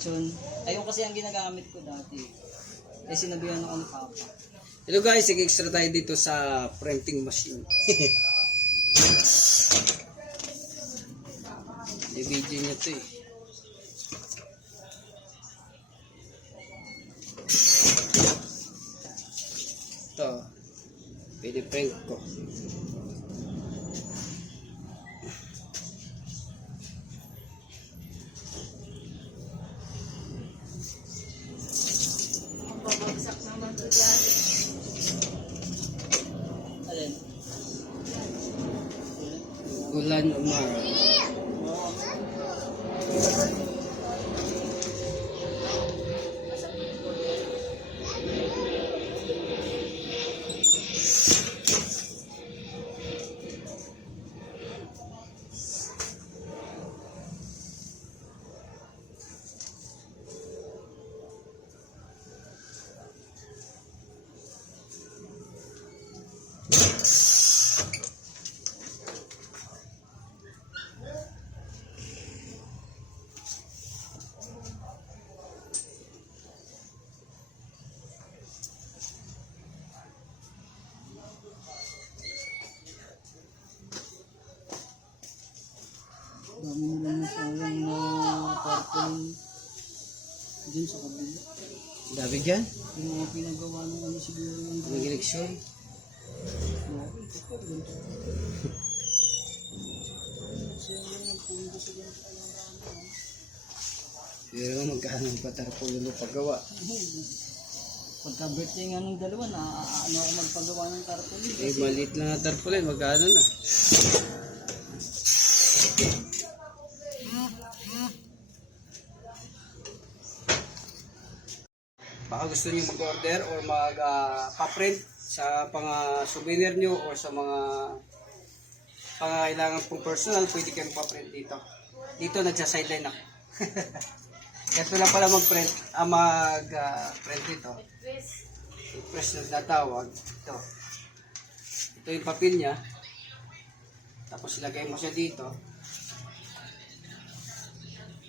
Hindi. Eh, sinabihan ako ni Papa. Hello guys, extra tayo dito sa printing machine. I-video niya to eh. Ito. Pwede print ko. Pabagsak naman to dyan. Alin? Gulan Umar. Dami nila na sayang na tarpaulin. Diyan sa kabila. Dami dyan. Yung mga pinagawa ng ano siguro yung sa ganito. Pero magkano pa tarpaulin mo paggawa? Pagka birthday nga ng dalawa, na ano ako magpagawa ng tarpaulin. Eh, maliit lang na tarpaulin. Magkano na? Baka gusto niyo mag-order or mag-pa-print sa mga souvenir niyo or sa mga pangailangan pong personal, pwede kayong pa-print dito. Dito, nagsa-sideline ako. Ito lang pala mag-print, ah, mag-print dito. Press na natawag. Ito. Ito yung papel niya. Tapos ilagay mo siya dito.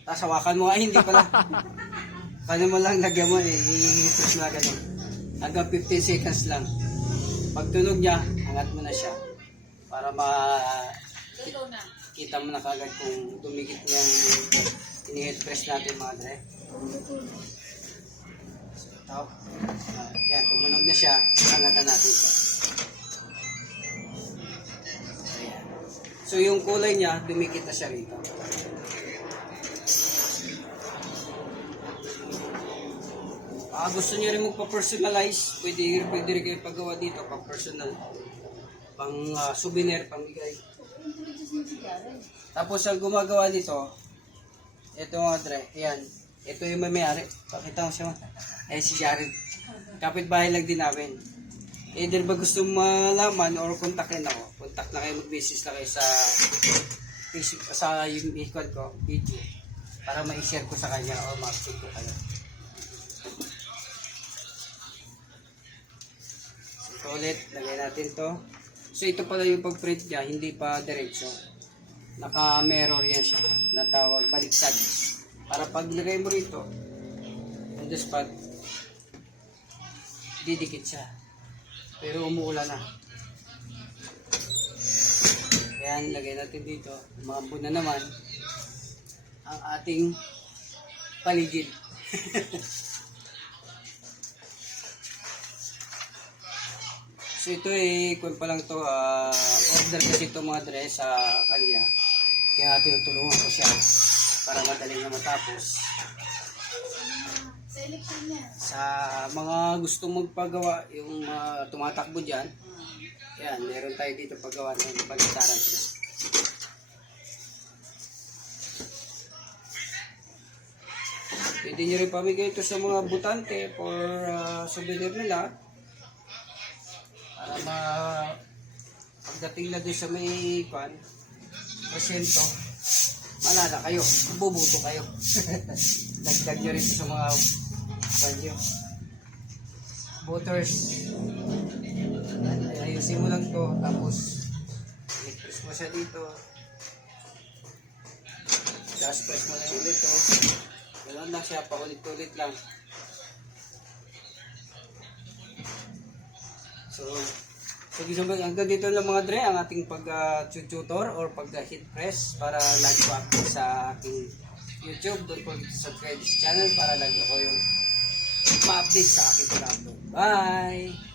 Tapos hawakan mo nga, hindi pala. Paano mo lang lagyan mo, eh, mo na ganun. Hanggang 15 seconds lang. Pag tunog niya, angat mo na siya. Para ma na. kita mo na kagad kung dumikit yung ini-head press natin mga dre. So, ito. Ah, yan, tumunog na siya. Angatan natin siya. So yung kulay niya, dumikit na siya rito. Ah, gusto niyo rin magpa-personalize, pwede, pwede rin kayo paggawa dito, pang-personal. Pang ah, souvenir, pang bigay. Tapos ang gumagawa nito, ito mga dre, ayan, ito yung may-ari. Pakita mo siya. Eh si Jared. Kapit-bahay lang din namin. Either ba gusto malaman or kontakin ako, contact na kayo, mag-business na kayo sa Facebook, sa yung icon ko, video, para ma-share ko sa kanya o ma-update ko kayo. Ulit, lagay natin to. So ito pala yung pag-print niya, hindi pa diretso. Naka-mirror yan siya, na tawag baliktad. Para pag lagay mo rito, on the spot, didikit siya. Pero umuulan na. Ayan, lagay natin dito. Umabot na naman ang ating paligid. so ito eh, kung pa lang to, ah, order kasi ito mga dress sa kanya. Kaya tinutulungan ko siya para madali na matapos. Sa mga gustong magpagawa, yung mga tumatakbo dyan, yan, meron tayo dito paggawa ng baliktaran sila. Pwede nyo rin pamigay ito sa mga butante for uh, souvenir nila sa pagdating na doon sa may kwan, presyento, malala kayo, bubuto kayo. Dagdag nyo rin sa mga kwan nyo. Voters, ayusin mo lang to, tapos i-press mo siya dito. Just press mo na ulit to. Ganun lang siya, paulit-ulit lang. So, so gusto mo, hanggang dito lang mga dre, ang ating pag-tutor or pag-hit press para lagi ko update sa aking YouTube. Don't forget to subscribe this channel para lagi ko yung ma-update sa aking pag-upload. Bye!